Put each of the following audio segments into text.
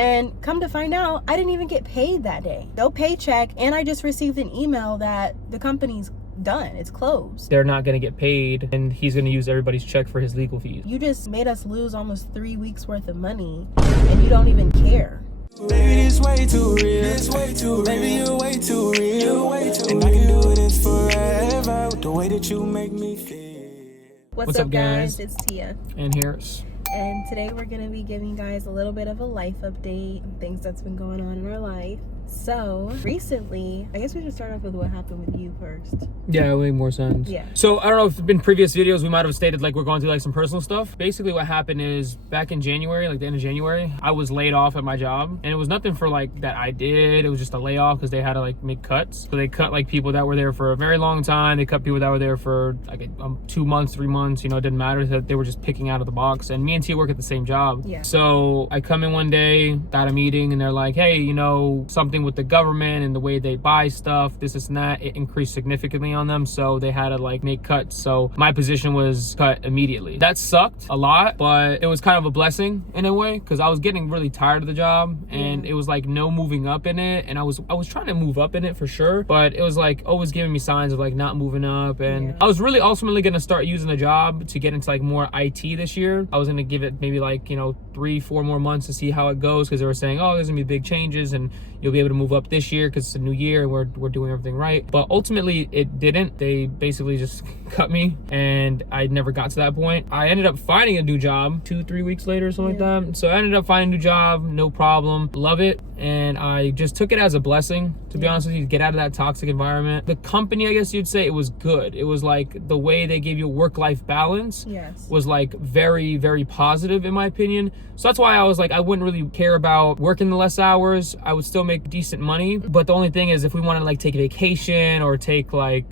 And come to find out, I didn't even get paid that day. No paycheck, and I just received an email that the company's done. It's closed. They're not going to get paid, and he's going to use everybody's check for his legal fees. You just made us lose almost 3 weeks worth of money, and you don't even care. Baby, this way too real. This way too real. Baby, you're way too real. You're way too and I can do this forever. The way that you make me feel. What's up, guys? It's Tia. And Harris. And today we're going to be giving you guys a little bit of a life update and things that's been going on in our life. So, recently, I guess we should start off with what happened with you first. Yeah, it would make more sense. Yeah. So, I don't know if in previous videos we might have stated like we're going through like some personal stuff. Basically what happened is back in January, like the end of January, I was laid off at my job. And it was nothing for like that I did. It was just a layoff because they had to like make cuts. So they cut like people that were there for a very long time. They cut people that were there for like 2 months, 3 months. You know, it didn't matter. That they were just picking out of the box. And me and Tia work at the same job. Yeah. So I come in one day, got a meeting, and they're like, hey, you know, something with the government and the way they buy stuff, this and that, it increased significantly on them, so they had to like make cuts. So my position was cut immediately. That sucked a lot, but it was kind of a blessing in a way because I was getting really tired of the job, and it was like no moving up in it, and I was trying to move up in it for sure, but it was like always giving me signs of like not moving up. And I was really ultimately gonna start using the job to get into like more IT this year. I was gonna give it maybe like, you know, 3-4 more months to see how it goes, because they were saying, oh, there's gonna be big changes and you'll be able to move up this year because it's a new year and we're doing everything right. But ultimately it didn't. They basically just cut me, and I never got to that point. I ended up finding a new job 2-3 weeks later or something like that. So I ended up finding a new job, no problem, love it. And I just took it as a blessing, to be honest with you, to get out of that toxic environment. The company, I guess you'd say, it was good. It was like the way they gave you work-life balance was like very, very positive in my opinion. So that's why I was like, I wouldn't really care about working the less hours. I would still make decent money. But the only thing is, if we wanted to like take a vacation or take like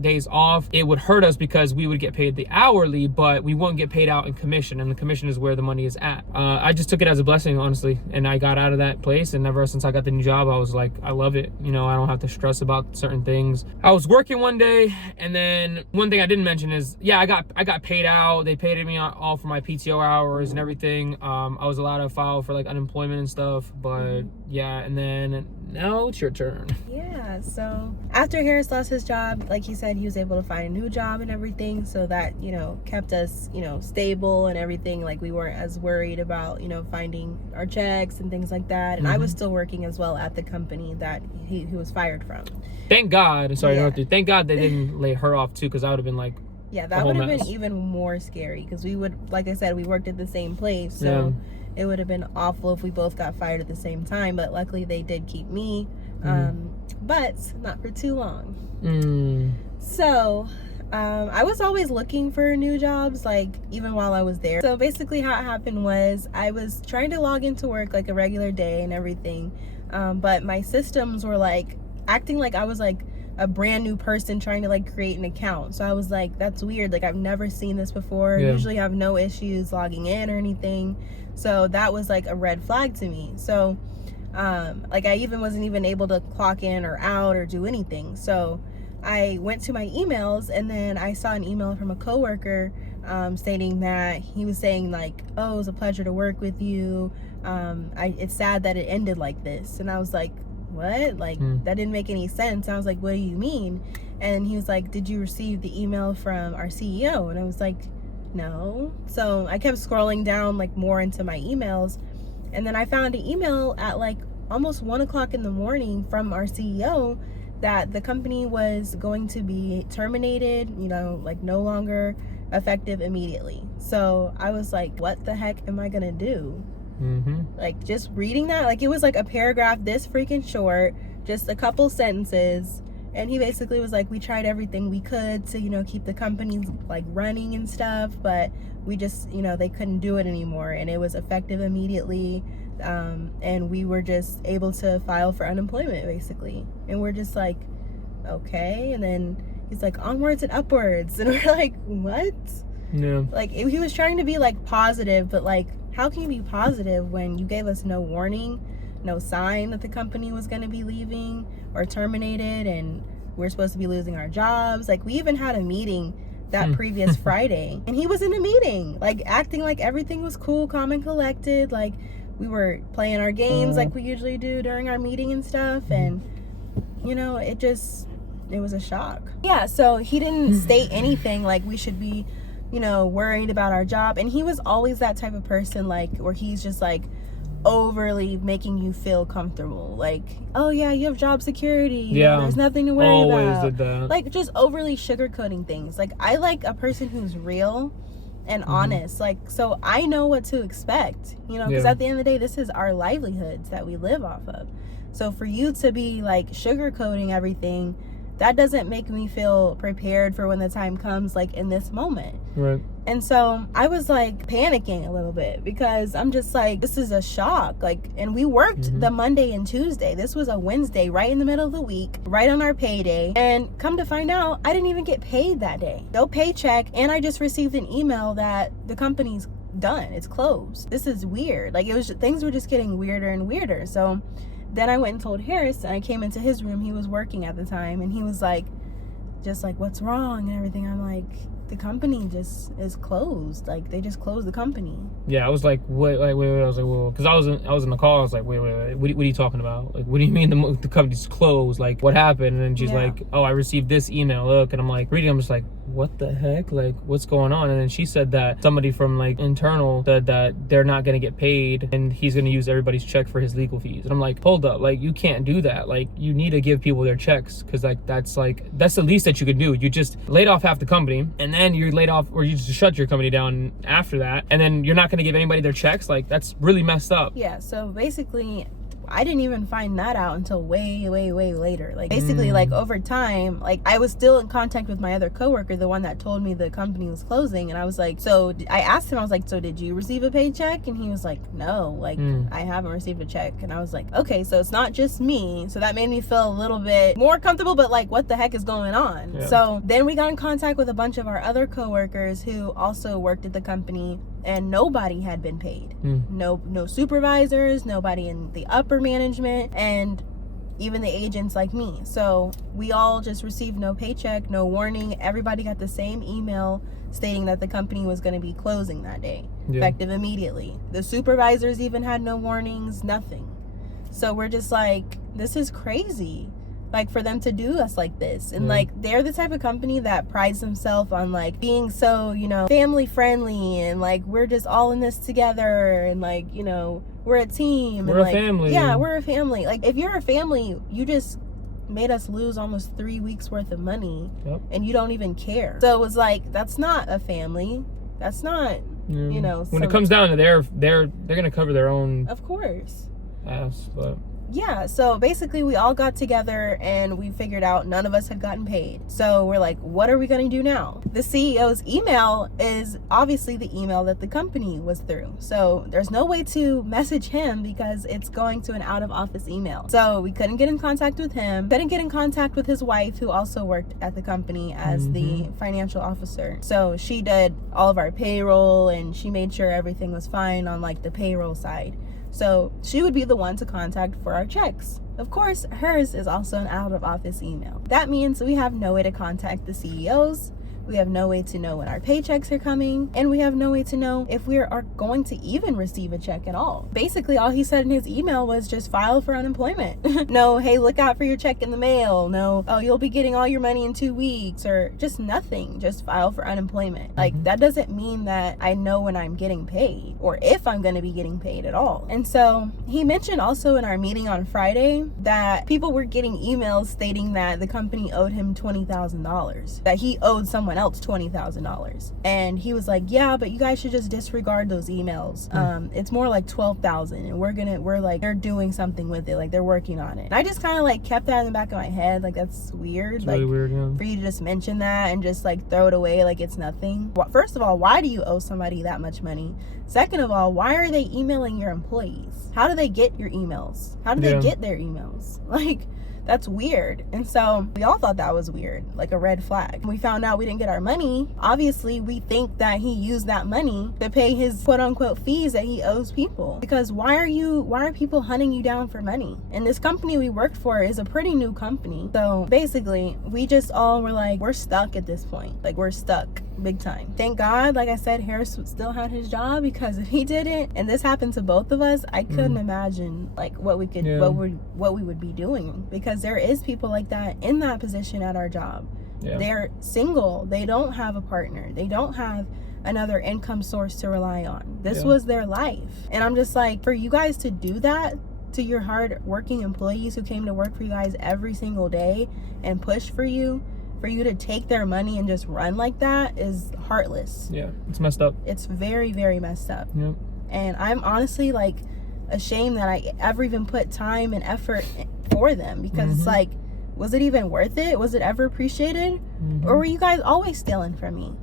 days off, it would hurt us because we would get paid the hourly, but we wouldn't get paid out in commission, and the commission is where the money is at. I just took it as a blessing, honestly, and I got out of that place. And ever since I got the new job, I was like, I love it. You know, I don't have to stress about certain things. I was working one day, and then one thing I didn't mention is, yeah, I got paid out. They paid me all for my PTO hours and everything. I was allowed to file for like unemployment and stuff, but yeah. And then now it's your turn. Yeah, so after Harris lost his job, like he said, he was able to find a new job and everything, so that, you know, kept us, you know, stable and everything. Like we weren't as worried about, you know, finding our checks and things like that. And I was still working as well at the company that he was fired from. Thank God. Sorry, thank God they didn't lay her off too, because I would have been like, yeah, that would have been even more scary, because we would, like I said, we worked at the same place, so it would have been awful if we both got fired at the same time. But luckily they did keep me, but not for too long. So I was always looking for new jobs, like even while I was there. So basically how it happened was, I was trying to log into work like a regular day and everything, but my systems were like acting like I was like a brand new person trying to like create an account. So I was like, that's weird, like I've never seen this before. Usually have no issues logging in or anything. So that was like a red flag to me. So like I wasn't even able to clock in or out or do anything. So I went to my emails, and then I saw an email from a coworker stating that he was saying like, oh, it was a pleasure to work with you. It's sad that it ended like this. And I was like, what? Like that didn't make any sense. I was like, what do you mean? And he was like, did you receive the email from our CEO? And I was like, no. So I kept scrolling down like more into my emails, and then I found an email at like almost 1 o'clock in the morning from our CEO that the company was going to be terminated, you know, like no longer effective immediately. So I was like, what the heck am I gonna do? Like just reading that, like it was like a paragraph this freaking short, just a couple sentences, and he basically was like, we tried everything we could to, you know, keep the company like running and stuff, but we just, you know, they couldn't do it anymore, and it was effective immediately, and we were just able to file for unemployment basically. And we're just like, okay. And then he's like, onwards and upwards, and we're like, what? Like he was trying to be like positive, but like, how can you be positive when you gave us no warning, no sign that the company was going to be leaving or terminated, and we're supposed to be losing our jobs? Like we even had a meeting that previous Friday, and he was in the meeting like acting like everything was cool, calm and collected, like we were playing our games like we usually do during our meeting and stuff. And, you know, it was a shock. Yeah, so he didn't state anything like we should be, you know, worried about our job. And he was always that type of person, like, where he's just like overly making you feel comfortable, like, oh yeah, you have job security, you know, there's nothing to worry about. Did that. Like, just overly sugarcoating things. Like, I like a person who's real and honest, like, so I know what to expect, you know, because at the end of the day, this is our livelihoods that we live off of. So for you to be like sugarcoating everything, that doesn't make me feel prepared for when the time comes, like in this moment. Right. And so I was like panicking a little bit because I'm just like, this is a shock. Like, and we worked the Monday and Tuesday. This was a Wednesday, right in the middle of the week, right on our payday. And come to find out, I didn't even get paid that day. No paycheck. And I just received an email that the company's done. It's closed. This is weird. Like, things were just getting weirder and weirder. So then I went and told Harris, and I came into his room. He was working at the time, and he was like, just like, what's wrong and everything. I'm like, the company just is closed. Like, they just closed the company. Yeah, I was like, wait. I was like, well, because I was in the call. I was like, wait. What are you talking about? Like, what do you mean the company's closed? Like, what happened? And then she's like, oh, I received this email. Look, and I'm like reading. I'm just like, what the heck? Like, what's going on? And then she said that somebody from like internal said that they're not gonna get paid, and he's gonna use everybody's check for his legal fees. And I'm like, hold up, like, you can't do that. Like, you need to give people their checks, because like that's the least that you can do. You just laid off half the company, and then you're laid off, or you just shut your company down after that, and then you're not gonna give anybody their checks. Like, that's really messed up. Yeah, so basically I didn't even find that out until way later. Like, basically, like, over time, like, I was still in contact with my other coworker, the one that told me the company was closing. And I was like, so I asked him, I was like, so did you receive a paycheck? And he was like, no, like, I haven't received a check. And I was like, okay, so it's not just me. So that made me feel a little bit more comfortable, but like, what the heck is going on? Yeah. So then we got in contact with a bunch of our other coworkers who also worked at the company, and nobody had been paid. No supervisors, nobody in the upper management, and even the agents like me. So we all just received no paycheck, no warning. Everybody got the same email stating that the company was going to be closing that day, effective immediately. The supervisors even had no warnings, nothing. So we're just like, this is crazy, like, for them to do us like this. And like, they're the type of company that prides themselves on like being so, you know, family friendly, and like, we're just all in this together, and like, you know, we're a team, we're and a like, family. Yeah, we're a family. Like, if you're a family, you just made us lose almost 3 weeks worth of money, and you don't even care. So it was like, that's not a family. That's not, you know, when it comes down to they're gonna cover their own, of course, ass. But yeah, so basically we all got together and we figured out none of us had gotten paid. So we're like, what are we going to do now? The CEO's email is obviously the email that the company was through. So there's no way to message him because it's going to an out of office email. So we couldn't get in contact with him, couldn't get in contact with his wife, who also worked at the company as the financial officer. So she did all of our payroll, and she made sure everything was fine on like the payroll side. So she would be the one to contact for our checks. Of course, hers is also an out of office email. That means we have no way to contact the CEOs. We have no way to know when our paychecks are coming, and we have no way to know if we are going to even receive a check at all. Basically, all he said in his email was just file for unemployment. No, hey, look out for your check in the mail. No, oh, you'll be getting all your money in 2 weeks, or just nothing. Just file for unemployment. Like, that doesn't mean that I know when I'm getting paid, or if I'm going to be getting paid at all. And so he mentioned also in our meeting on Friday that people were getting emails stating that the company owed him $20,000, that he owed someone else $20,000. And he was like, yeah, but you guys should just disregard those emails. It's more like 12,000, and we're like, they're doing something with it, like they're working on it. And I just kind of like kept that in the back of my head, like, that's weird. It's like, really weird, yeah. For you to just mention that and just like throw it away like it's nothing. First of all, why do you owe somebody that much money? Second of all, why are they emailing your employees? How do they get your emails? How do they get their emails? Like, that's weird. And so we all thought that was weird, like a red flag. We found out we didn't get our money. Obviously, we think that he used that money to pay his quote unquote fees that he owes people. Because why are people hunting you down for money? And this company we worked for is a pretty new company. So basically, we just all were like, we're stuck at this point. Like, we're stuck. big time. Thank God, like I said, Harris still had his job, because if he didn't, and this happened to both of us, I couldn't imagine like what we could, what we would be doing, because there is people like that in that position at our job. They're single, they don't have a partner, they don't have another income source to rely on. This was their life. And I'm just like, for you guys to do that to your hard working employees who came to work for you guys every single day and push for you to take their money and just run like that is heartless. Yeah, it's messed up. It's very, very messed up. And I'm honestly like ashamed that I ever even put time and effort for them, because it's like, was it even worth it? Was it ever appreciated? Or were you guys always stealing from me?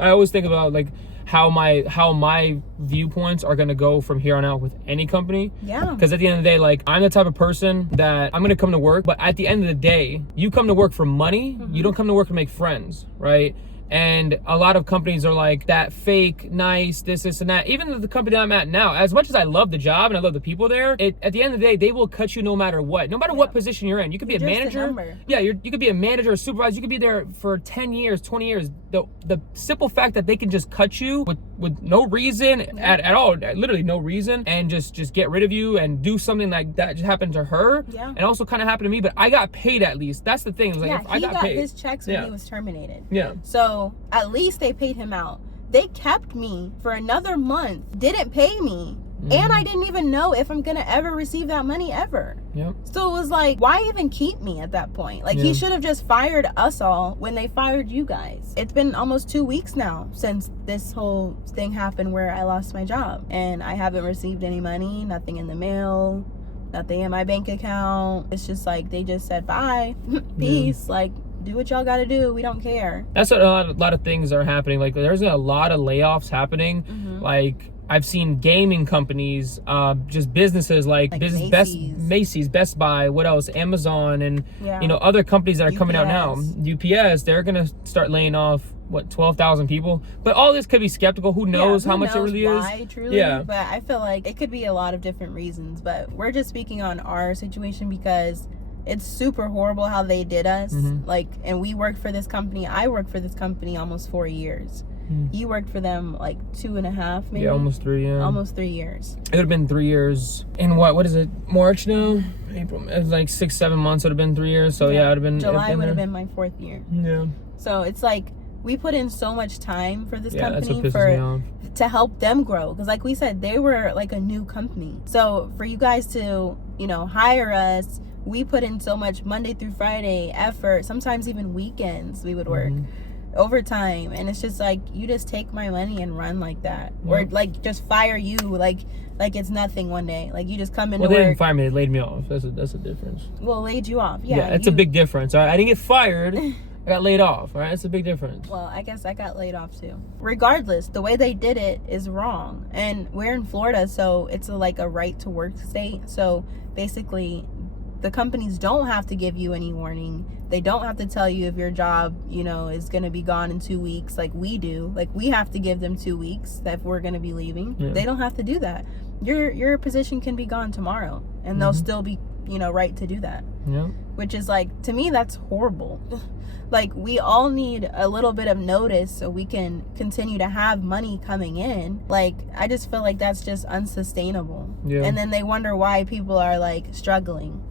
I always think about like how my viewpoints are going to go from here on out with any company. Because at the end of the day, like, I'm the type of person that I'm going to come to work, but at the end of the day, you come to work for money. You don't come to work to make friends, right? And a lot of companies are like that fake, nice, this and that. Even the company I'm at now, as much as I love the job and I love the people there, at the end of the day, they will cut you no matter what. No matter what position you're in. You could be a manager. Yeah, you could be a manager or supervisor. You could be there for 10 years, 20 years. The simple fact that they can just cut you with no reason at all, literally no reason, and just get rid of you and do something like that just happened to her. And also kind of happened to me, but I got paid at least. That's the thing. It was like, if I got paid. His checks when he was terminated. So at least they paid him out. They kept me for another month, didn't pay me, and I didn't even know if I'm gonna ever receive that money ever. So it was like, why even keep me at that point? Like, he should have just fired us all when they fired you guys. It's been almost 2 weeks now since this whole thing happened where I lost my job, and I haven't received any money, nothing in the mail, nothing in my bank account. It's just like, they just said bye, peace, like, do what y'all gotta do, we don't care. That's what a lot of things are happening. Like, there's a lot of layoffs happening. Like, I've seen gaming companies, just businesses like Macy's, Best Buy, what else, Amazon, and you know, other companies that are coming out now. UPS, they're gonna start laying off 12,000 people. But all this could be skeptical. Who knows how much it really is? Truly, but I feel like it could be a lot of different reasons. But we're just speaking on our situation because it's super horrible how they did us. Like, and we worked for this company. I worked for this company almost 4 years. You worked for them like 2.5, maybe. Almost 3. Almost 3 years. It would have been 3 years. In what is it? March now? April. It was like 6-7 months. It would have been 3 years. So it would have been. July would have been my 4th year. So it's like, we put in so much time for this company to help them grow, because like we said, they were like a new company. So for you guys to, you know, hire us, we put in so much Monday through Friday effort, sometimes even weekends we would work overtime, and it's just like, you just take my money and run like that, or like just fire you like it's nothing one day. Like, you just come into work. Well, they didn't fire me, they laid me off. That's a difference. Well, laid you off. It's a big difference. I didn't get fired. I got laid off, all right? It's a big difference. Well, I guess I got laid off too. Regardless, the way they did it is wrong. And we're in Florida, so it's like a right to work state. So basically, the companies don't have to give you any warning. They don't have to tell you if your job, you know, is going to be gone in 2 weeks like we do. Like, we have to give them 2 weeks that we're going to be leaving. They don't have to do that. Your position can be gone tomorrow, and they'll still be, you know, right to do that. Which is like, to me, that's horrible. Like, we all need a little bit of notice so we can continue to have money coming in. Like, I just feel like that's just unsustainable. And then they wonder why people are like struggling.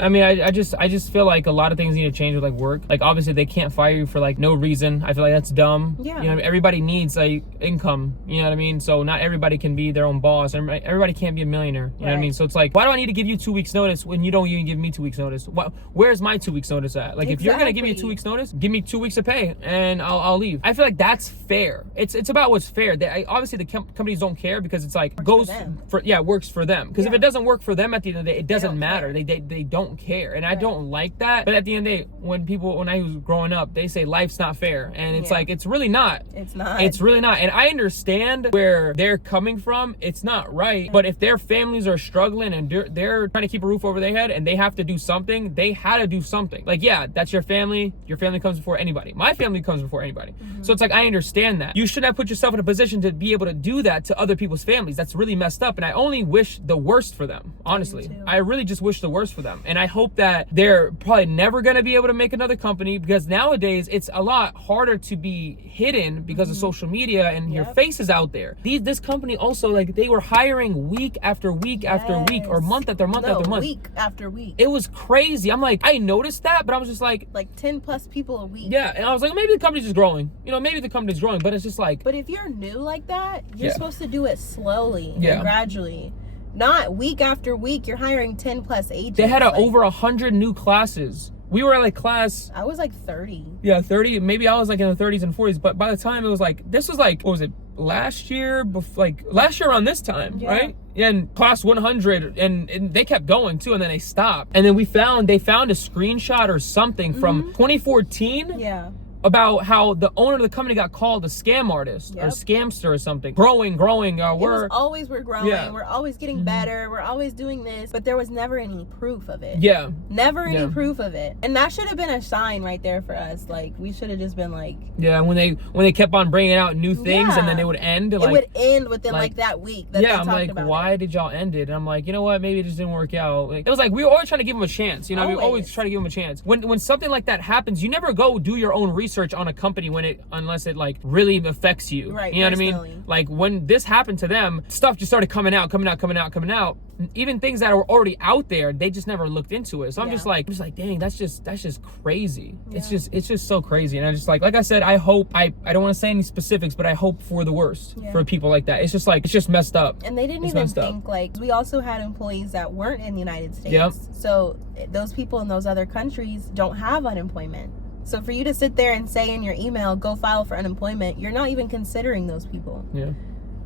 I mean, I just feel like a lot of things need to change with like work. Like, obviously they can't fire you for like no reason. I feel like that's dumb. You know what I mean? Everybody needs like income, you know what I mean? So not everybody can be their own boss. Everybody can't be a millionaire, you know what I mean? So it's like, why do I need to give you 2 weeks notice when you don't even give me 2 weeks notice? Where's my 2 weeks notice at? Like, if you're gonna give me 2 weeks notice, give me 2 weeks of pay and I'll leave. I feel like that's fair. It's about what's fair. Obviously the companies don't care, because it's like works for them. Because if it doesn't work for them at the end of the day, it doesn't matter. They don't care, and I don't like that. But at the end of the day, when I was growing up, they say life's not fair, and it's like, it's really not. It's really not. And I understand where they're coming from. It's not right. But if their families are struggling and they're trying to keep a roof over their head and they have to do something something, they had to do something. Like, yeah, that's your family comes before anybody. My family comes before anybody. So it's like, I understand that. You shouldn't have put yourself in a position to be able to do that to other people's families. That's really messed up, and I only wish the worst for them, honestly. I really just wish the worst for them, and I hope that they're probably never going to be able to make another company, because nowadays it's a lot harder to be hidden because of social media and your face is out there. This company also, like, they were hiring week after week after week, or month after month after month. Week after week. It was crazy. I'm like, I noticed that, but I was just like 10 plus people a week. Yeah, and I was like, maybe the company's just growing. Maybe the company's growing, but it's just like. But if you're new like that, you're supposed to do it slowly and gradually. Not week after week. You're hiring 10 plus agents. They had over 100 new classes. We were at like class. I was like 30. Yeah, 30. Maybe I was like in the 30s and 40s. But by the time it was like, this was like, what was it? Last year around this time, right? And class 100, and they kept going too, and then they stopped. And then they found a screenshot or something from 2014. Yeah. About how the owner of the company got called a scam artist or scamster or something. Growing. We're growing. We're always getting better. We're always doing this. But there was never any proof of it. Yeah. Never any proof of it. And that should have been a sign right there for us. Like, we should have just been like. Yeah, when they kept on bringing out new things and then they would end. It would end within like that week. I'm like, why did y'all end it? And I'm like, you know what? Maybe it just didn't work out. Like, it was like, we were always trying to give them a chance. We always try to give them a chance. When something like that happens, you never go do your own research on a company unless it like really affects you. Right. You know what I mean? Like, when this happened to them, stuff just started coming out. Even things that were already out there, they just never looked into it. So I'm just like, dang, that's just crazy. Yeah. It's just so crazy. And I just like I said, I hope I don't want to say any specifics, but I hope for the worst for people like that. It's just messed up. And they didn't even think like, we also had employees that weren't in the United States. Yep. So those people in those other countries don't have unemployment. So for you to sit there and say in your email, go file for unemployment, you're not even considering those people. Yeah.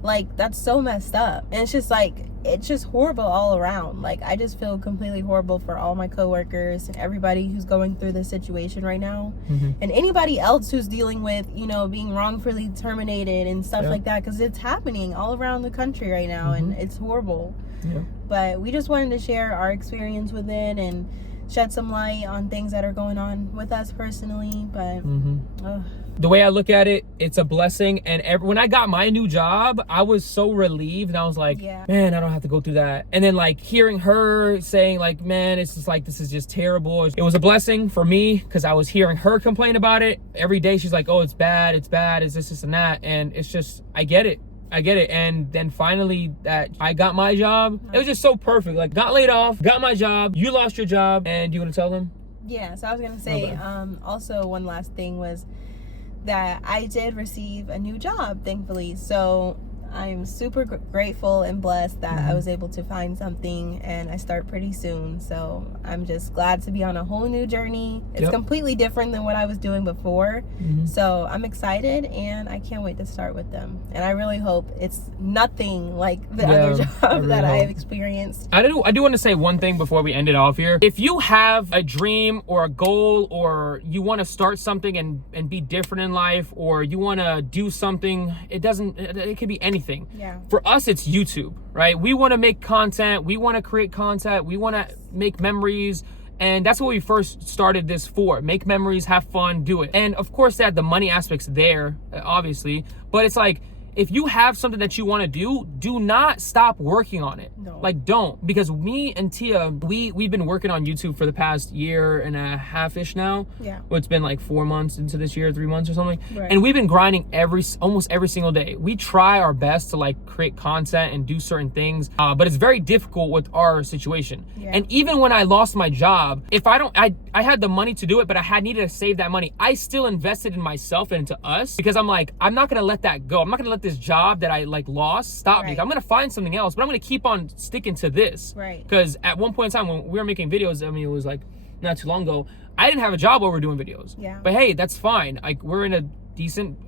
Like, that's so messed up. And it's just horrible all around. Like, I just feel completely horrible for all my coworkers and everybody who's going through this situation right now. And anybody else who's dealing with, being wrongfully terminated and stuff like that, because it's happening all around the country right now, and it's horrible. Yeah. But we just wanted to share our experience with it and shed some light on things that are going on with us personally. But the way I look at it, it's a blessing. And when I got my new job, I was so relieved, and I was like, man, I don't have to go through that. And then like hearing her saying like, man, it's just like, this is just terrible. It was a blessing for me, because I was hearing her complain about it every day. She's like, oh, it's bad, it's this and that. And it's just, I get it. And then finally that I got my job, it was just so perfect. Like, got laid off, got my job, you lost your job. And do you want to tell them? Yeah, so I was gonna say, also one last thing was that I did receive a new job, thankfully. So I'm super grateful and blessed that I was able to find something, and I start pretty soon. So I'm just glad to be on a whole new journey. It's completely different than what I was doing before. So I'm excited, and I can't wait to start with them. And I really hope it's nothing like the other job that I have experienced. I do want to say one thing before we end it off here. If you have a dream or a goal, or you want to start something and be different in life, or you want to do something, it could be anything. Yeah. For us, it's YouTube, right? We want to make content. We want to create content. We want to make memories. And that's what we first started this for. Make memories, have fun, do it. And of course, that the money aspect's there, obviously. But it's like, if you have something that you want to do not stop working on it. No. Like, don't. Because me and Tia, we've been working on YouTube for the past year and a half-ish now. Yeah. Well, it's been like 4 months into this year, 3 months or something. Right. And we've been grinding almost every single day. We try our best to like create content and do certain things, but it's very difficult with our situation. Yeah. And even when I lost my job, if I had the money to do it, but I needed to save that money, I still invested in myself and into us, because I'm like, I'm not going to let that go. I'm not going to let this job that I like lost stop me. I'm gonna find something else, but I'm gonna keep on sticking to this. Right. Because at one point in time when we were making videos, I mean, it was like not too long ago, I didn't have a job while we were doing videos. Yeah. But hey, that's fine. Like, we're in a decent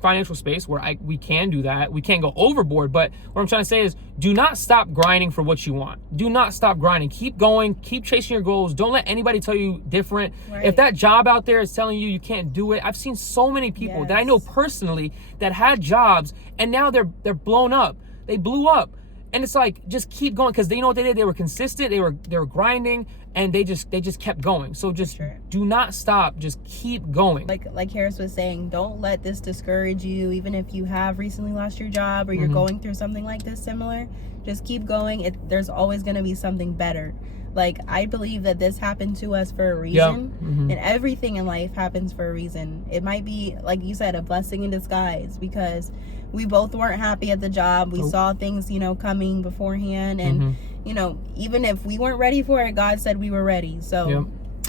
financial space where we can do that. We can't go overboard. But what I'm trying to say is, do not stop grinding for what you want. Do not stop grinding. Keep going. Keep chasing your goals. Don't let anybody tell you different. Right. If that job out there is telling you can't do it, I've seen so many people that I know personally that had jobs and now they're blown up. They blew up. And it's like, just keep going, because you know what they did? They were consistent, they were grinding, and they just kept going. So just do not stop, just keep going. Like Harris was saying, don't let this discourage you. Even if you have recently lost your job or you're going through something like this similar, just keep going. There's always going to be something better. Like, I believe that this happened to us for a reason, and everything in life happens for a reason. It might be, like you said, a blessing in disguise, because we both weren't happy at the job. We saw things, you know, coming beforehand, and you know, even if we weren't ready for it, God said we were ready. So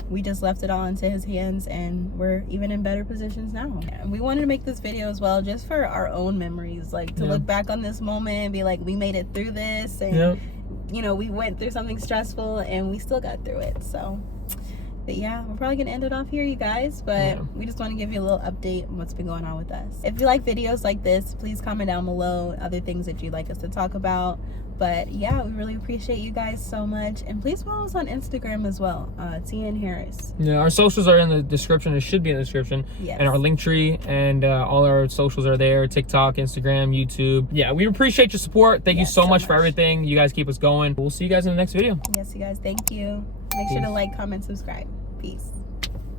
we just left it all into his hands, and we're even in better positions now. And we wanted to make this video as well, just for our own memories, like to look back on this moment and be like, we made it through this, and you know, we went through something stressful and we still got through it. So, but yeah, we're probably gonna end it off here, you guys, but we just want to give you a little update on what's been going on with us. If you like videos like this, please comment down below other things that you'd like us to talk about. But yeah, we really appreciate you guys so much, and please follow us on Instagram as well, Tia and Harris. Yeah, our socials are in the description. It should be in the description. Yes. And our link tree, and all our socials are there: TikTok, Instagram, YouTube. Yeah, we appreciate your support. Thank you so much for everything. You guys keep us going. We'll see you guys in the next video. Yes, you guys, thank you. Make sure to like, comment, subscribe. Peace.